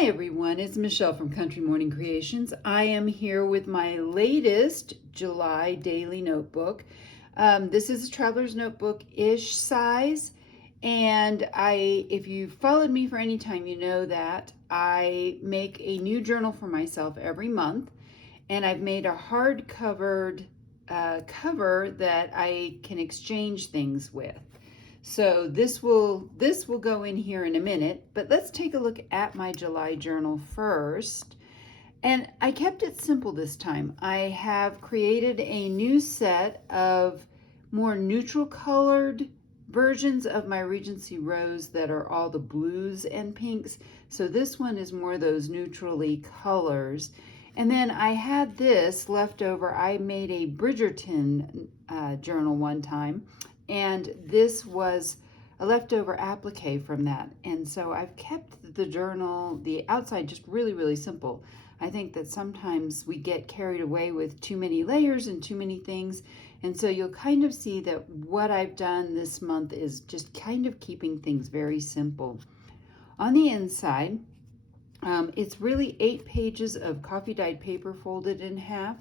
Hi everyone, it's Michelle from Country Morning Creations. I am here with my latest July daily notebook. This is a traveler's notebook-ish size, and if you've followed me for any time, you know that I make a new journal for myself every month, and I've made a hard-covered cover that I can exchange things with. So this will go in here in a minute, but let's take a look at my July journal first. And I kept it simple this time. I have created a new set of more neutral colored versions of my Regency Rose that are all the blues and pinks. So this one is more those neutrally colors. And then I had this left over. I made a Bridgerton journal one time, and this was a leftover applique from that. And so I've kept the journal, the outside, just really, really simple. I think that sometimes we get carried away with too many layers and too many things. And so you'll kind of see that what I've done this month is just kind of keeping things very simple. On the inside, it's really 8 pages of coffee dyed paper folded in half.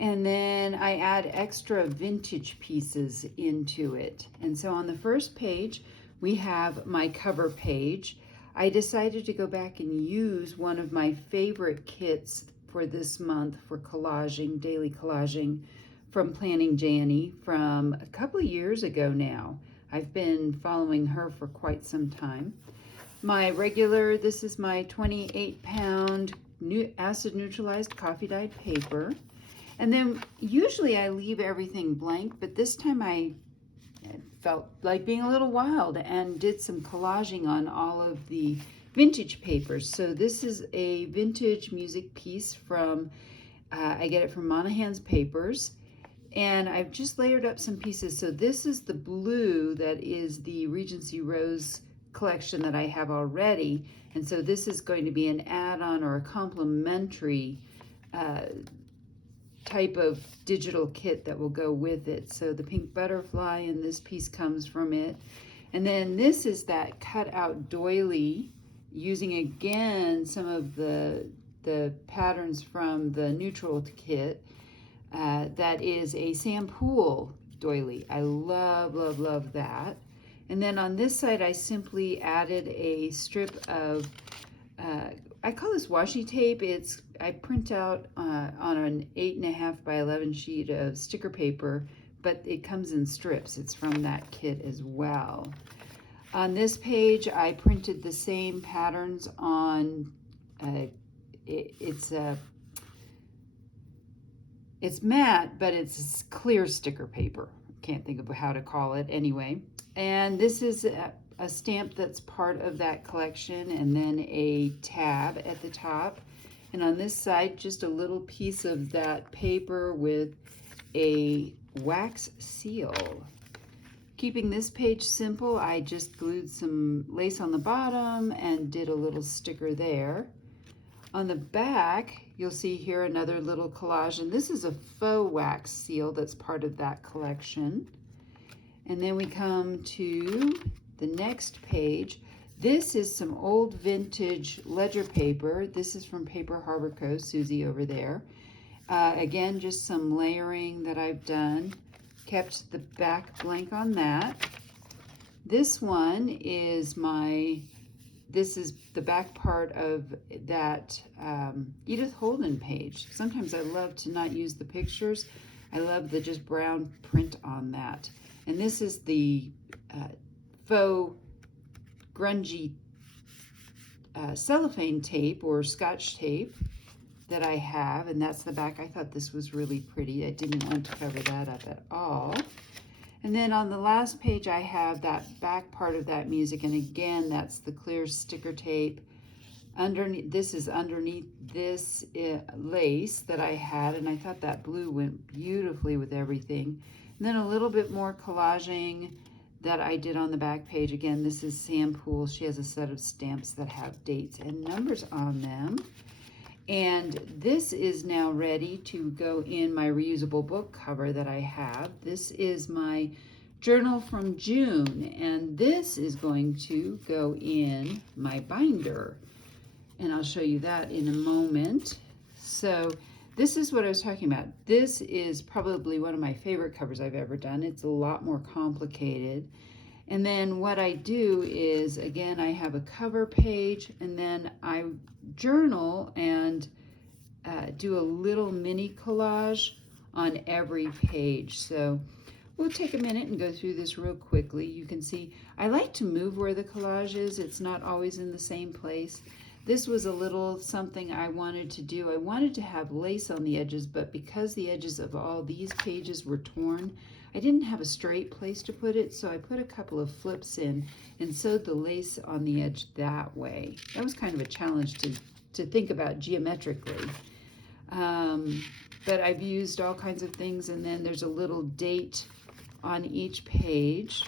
And then I add extra vintage pieces into it. And so on the first page, we have my cover page. I decided to go back and use one of my favorite kits for this month for collaging, daily collaging, from Planning Janie from a couple of years ago now. I've been following her for quite some time. My regular, this is my 28-pound acid neutralized coffee dyed paper. And then usually I leave everything blank, but this time I felt like being a little wild and did some collaging on all of the vintage papers. So this is a vintage music piece from, I get it from Monahan's Papers, and I've just layered up some pieces. So this is the blue that is the Regency Rose collection that I have already. And so this is going to be an add-on or a complementary type of digital kit that will go with it. So the pink butterfly and this piece comes from it. And then this is that cut out doily, using again some of the patterns from the neutral kit. That is a Sam Poole doily. I love, love, love that. And then on this side, I simply added a strip of I call this washi tape. I print out on an 8.5 by 11 sheet of sticker paper, but it comes in strips. It's from that kit as well. On this page, I printed the same patterns on, it's matte, but it's clear sticker paper. Can't think of how to call it anyway. And this is a stamp that's part of that collection, and then a tab at the top. And on this side, just a little piece of that paper with a wax seal. Keeping this page simple, I just glued some lace on the bottom and did a little sticker there. On the back, you'll see here another little collage, and this is a faux wax seal that's part of that collection. And then we come to the next page. This is some old vintage ledger paper. This is from Paper Harbor Co., Susie over there. Again, just some layering that I've done. Kept the back blank on that. This one is this is the back part of that Edith Holden page. Sometimes I love to not use the pictures. I love the just brown print on that. And this is the faux grungy cellophane tape or Scotch tape that I have, and that's the back. I thought this was really pretty. I didn't want to cover that up at all. And then on the last page, I have that back part of that music, and again, that's the clear sticker tape. Underneath, this is underneath this lace that I had, and I thought that blue went beautifully with everything. And then a little bit more collaging that I did on the back page. Again, this is Sam Poole. She has a set of stamps that have dates and numbers on them. And this is now ready to go in my reusable book cover that I have. This is my journal from June, and this is going to go in my binder. and I'll show you that in a moment. So this is what I was talking about. This is probably one of my favorite covers I've ever done. It's a lot more complicated. And then what I do is, again, I have a cover page, and then I journal and do a little mini collage on every page. So we'll take a minute and go through this real quickly. You can see I like to move where the collage is. It's not always in the same place. This was a little something I wanted to do. I wanted to have lace on the edges, but because the edges of all these pages were torn, I didn't have a straight place to put it, so I put a couple of flips in and sewed the lace on the edge that way. That was kind of a challenge to think about geometrically. But I've used all kinds of things, and then there's a little date on each page.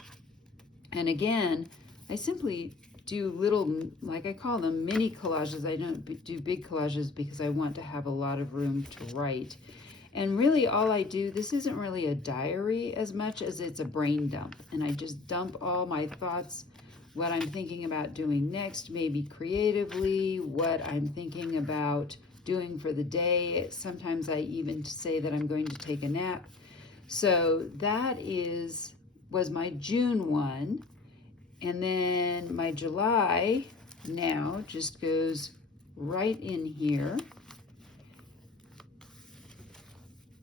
And again, I simply do little, like I call them, mini collages. I don't do big collages because I want to have a lot of room to write. And really all I do, this isn't really a diary as much as it's a brain dump. And I just dump all my thoughts, what I'm thinking about doing next, maybe creatively, what I'm thinking about doing for the day. Sometimes I even say that I'm going to take a nap. So that was my June one. And then my July now just goes right in here.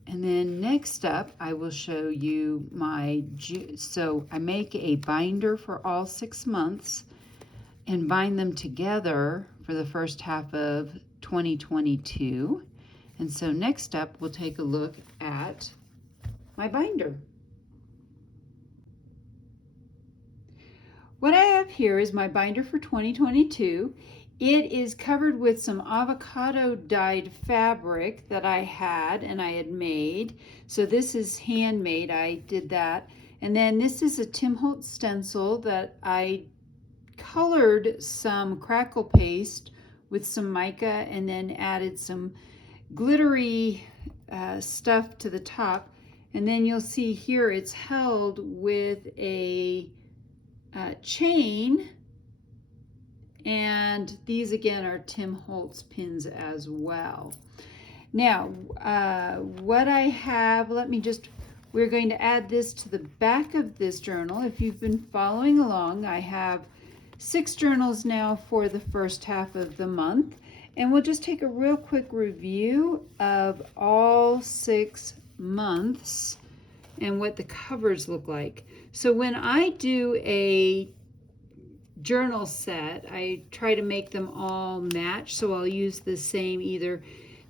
And then next up, I will show you so I make a binder for all 6 months and bind them together for the first half of 2022. And so next up, we'll take a look at my binder. What I have here is my binder for 2022. It is covered with some avocado dyed fabric that I had made. So this is handmade, I did that. And then this is a Tim Holtz stencil that I colored some crackle paste with some mica and then added some glittery stuff to the top. And then you'll see here it's held with a chain, and these again are Tim Holtz pins as well. Now what I have, we're going to add this to the back of this journal. If you've been following along, I have 6 journals now for the first half of the month, and we'll just take a real quick review of all 6 months and what the covers look like. So when I do a journal set, I try to make them all match. So I'll use the same either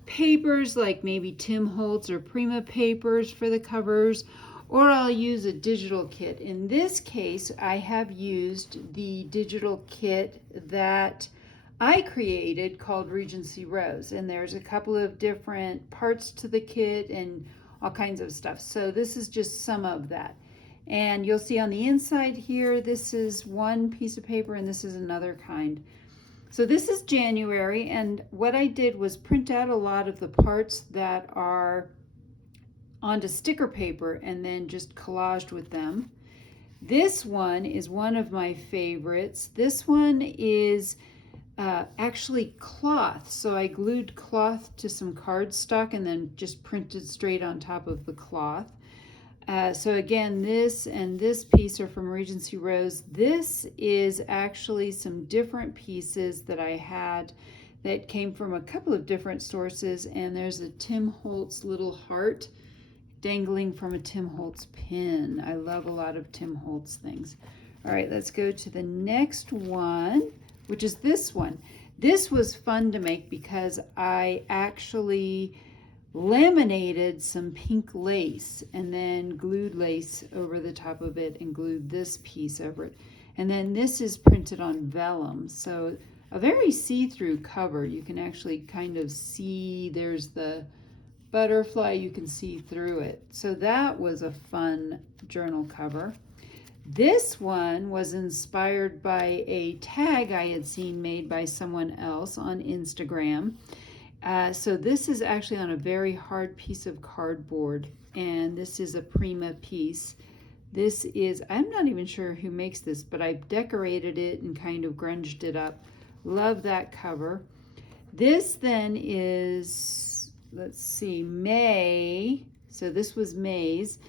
papers, like maybe Tim Holtz or Prima papers for the covers, or I'll use a digital kit. In this case, I have used the digital kit that I created called Regency Rose, and there's a couple of different parts to the kit and all kinds of stuff. So this is just some of that. And you'll see on the inside here, this is one piece of paper and this is another kind. So this is January, and what I did was print out a lot of the parts that are onto sticker paper and then just collaged with them. This one is one of my favorites. This one is actually cloth. So I glued cloth to some cardstock and then just printed straight on top of the cloth. So again, this and this piece are from Regency Rose. This is actually some different pieces that I had that came from a couple of different sources, and there's a Tim Holtz little heart dangling from a Tim Holtz pin. I love a lot of Tim Holtz things. All right, let's go to the next one, which is this one. This was fun to make because I actually laminated some pink lace and then glued lace over the top of it and glued this piece over it. And then this is printed on vellum. So a very see-through cover. You can actually kind of see, there's the butterfly, you can see through it. So that was a fun journal cover. This one was inspired by a tag I had seen made by someone else on Instagram. So this is actually on a very hard piece of cardboard, and this is a Prima piece. This is, I'm not even sure who makes this, but I've decorated it and kind of grunged it up. Love that cover. This then is, let's see, May. So this was May's.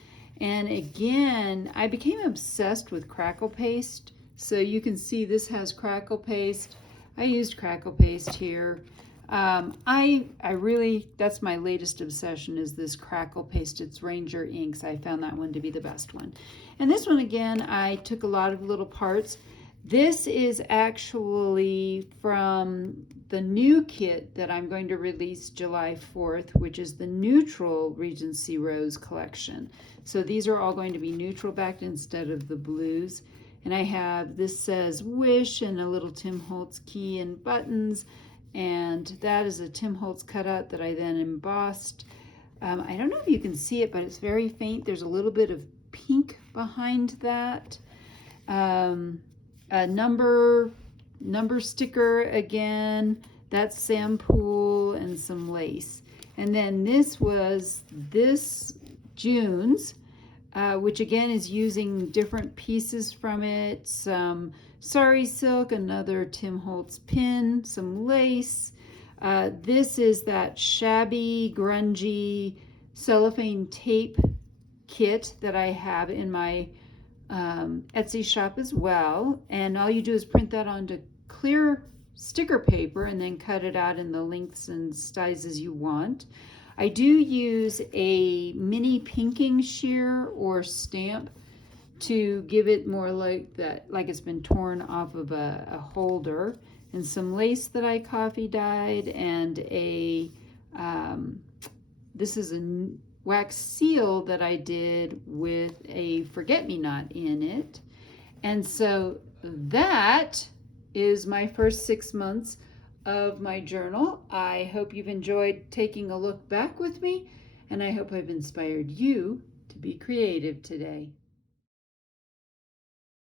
And again, I became obsessed with crackle paste. So you can see this has crackle paste. I used crackle paste here. I really, that's my latest obsession, is this crackle paste. It's Ranger Inks. I found that one to be the best one. And this one, again, I took a lot of little parts. This is actually from the new kit that I'm going to release July 4th, which is the neutral Regency Rose collection. So these are all going to be neutral backed instead of the blues. And I have, this says Wish and a little Tim Holtz key and buttons. And that is a Tim Holtz cutout that I then embossed. I don't know if you can see it, but it's very faint. There's a little bit of pink behind that. A number sticker again. That's Sam Poole and some lace. And then this was this June's, which again is using different pieces from it. Some sari silk, another Tim Holtz pin, some lace. This is that shabby, grungy cellophane tape kit that I have in my Etsy shop as well. And all you do is print that onto clear sticker paper and then cut it out in the lengths and sizes you want. I do use a mini pinking shear or stamp to give it more like that, like it's been torn off of a holder, and some lace that I coffee dyed, and a this is a wax seal that I did with a forget-me-not in it. And so that is my first 6 months of my journal. I hope you've enjoyed taking a look back with me, and I hope I've inspired you to be creative today.